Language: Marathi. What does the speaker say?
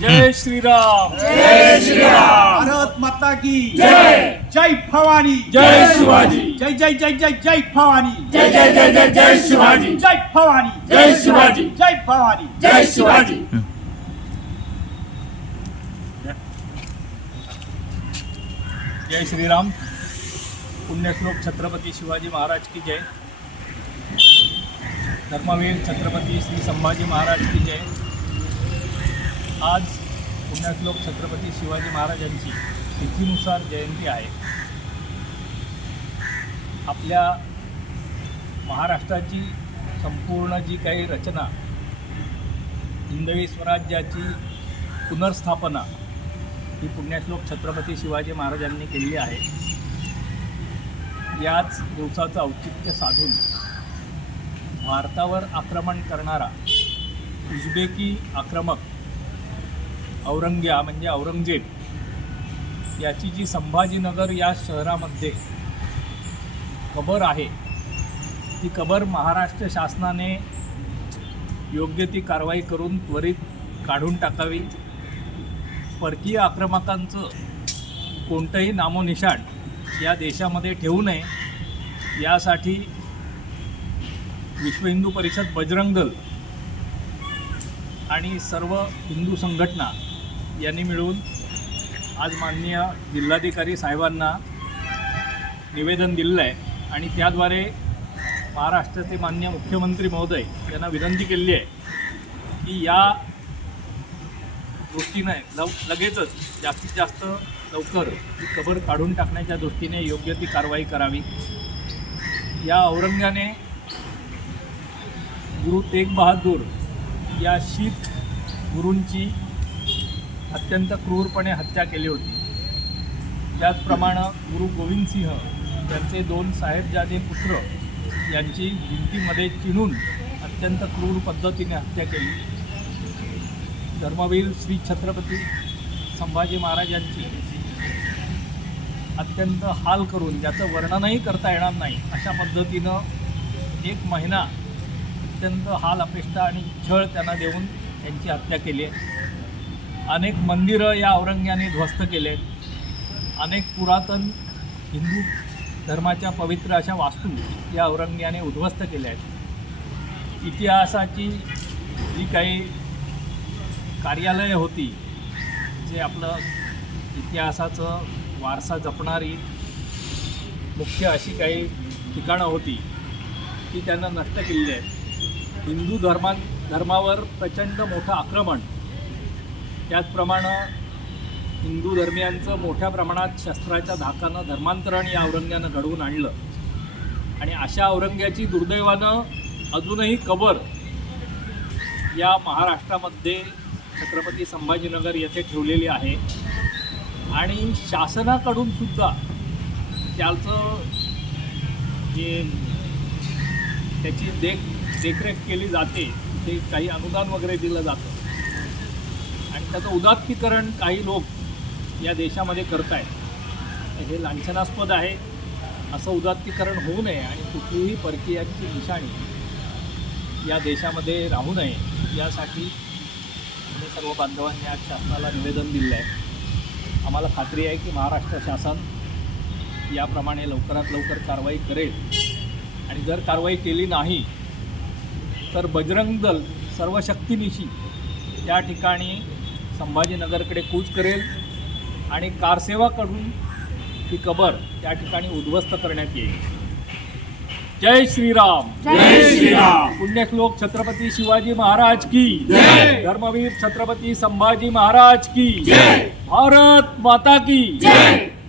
जय श्रीराम। भारत माता की जय। जय भवानी। जय शिवाजी। जय जय जय जय जय भवानी। जय जय जय जय जय शिवाजी। जय भवानी। जय शिवाजी। जय भवानी। जय शिवाजी। जय श्रीराम। पुण्यश्लोक छत्रपती शिवाजी महाराज की जय। धर्मवीर छत्रपति श्री संभाजी महाराज की जय। आज पुण्याश्लोक छत्रपती शिवाजी महाराजांची तिथीनुसार जयंती आहे. आपल्या महाराष्ट्राची संपूर्ण जी काही रचना हिंदवी स्वराज्याची पुनर्स्थापना ही पुण्यश्लोक छत्रपती शिवाजी महाराजांनी केली आहे. याच दिवसाचं औचित्य साधून भारतावर आक्रमण करणारा उझबेकी आक्रमक औरंग्या म्हणजे औरंगजेब याची जी संभाजीनगर या शहरामध्ये कबर आहे ती कबर महाराष्ट्र शासनाने योग्य ती कारवाई करून त्वरित काढून टाकावी. परकीय आक्रमकांचं कोणतंही नामोनिशाण या देशामध्ये ठेवू नये. यासाठी विश्व हिंदू परिषद बजरंग दल आणि सर्व हिंदू संघटना यांनी मिळून आज माननीय जिल्हाधिकारी साहेबांना निवेदन दिलेलं आहे. आणि त्याद्वारे महाराष्ट्राचे मान्य मुख्यमंत्री महोदय यांना विनंती केलेली आहे की या दृष्टीने लव लगेचच जास्तीत जास्त लवकर ही कबर काढून टाकण्याच्या दृष्टीने योग्य ती कारवाई करावी. या औरंगाने गुरु तेग बहादूर या शीख गुरूंची अत्यंत क्रूरपणे हत्या केली होती. त्याचप्रमाणे गुरु गोविंद सिंह यांचे दोन साहेबजादे पुत्र यांची भिंतीमध्ये चिणून अत्यंत क्रूर पद्धतीने हत्या केली. धर्मवीर श्री छत्रपती संभाजी महाराज यांची अत्यंत हाल करून ज्याचं वर्णनही करता येणार नाही अशा पद्धतीनं एक महिना अत्यंत हाल अपेष्टा आणि छळ त्यांना देऊन त्यांची हत्या केली आहे. अनेक मंदिरं या औरंग्याने ध्वस्त केले. अनेक पुरातन हिंदू धर्माच्या पवित्र अशा वास्तू या औरंग्याने उद्ध्वस्त केल्या आहेत. इतिहासाची जी काही कार्यालयं होती जे आपलं इतिहासाचं वारसा जपणारी मुख्य अशी काही ठिकाणं होती ती त्यांना नष्ट केलेली आहेत. हिंदू धर्मा धर्मावर प्रचंड मोठं आक्रमण त्याचप्रमाणे हिंदू धर्मियांचं मोठ्या प्रमाणात शस्त्राच्या धाकानं धर्मांतरण या औरंग्यानं घडवून आणलं. आणि अशा औरंग्याची दुर्दैवानं अजूनही कबर या महाराष्ट्रामध्ये छत्रपती संभाजीनगर येथे ठेवलेली आहे. आणि शासनाकडून सुद्धा त्याचं जे त्याची देख देखरेख केली जाते ते काही अनुदान वगैरे दिलं जातं. त्याचं उदात्तीकरण काही लोक या देशामध्ये करत आहेत हे लांछनास्पद आहे. असं उदात्तीकरण होऊ नये आणि कुठलीही परकीयांची निशाणी या देशामध्ये राहू नये यासाठी आम्ही सर्व बांधवांनी आज शासनाला निवेदन दिलं आहे. आम्हाला खात्री आहे की महाराष्ट्र शासन याप्रमाणे लवकरात लवकर कारवाई करेल. आणि जर कारवाई केली नाही तर बजरंग दल सर्व शक्तीनिशी त्या ठिकाणी संभाजीनगरकडे कूच करेल आणि कारसेवाकडून ही कबर त्या ठिकाणी उद्ध्वस्त करण्यात येईल. जय श्रीराम. जय श्रीराम. पुण्यश्लोक छत्रपती शिवाजी महाराज की. जय. धर्मवीर छत्रपती संभाजी महाराज की. जय. भारत माता की. जय.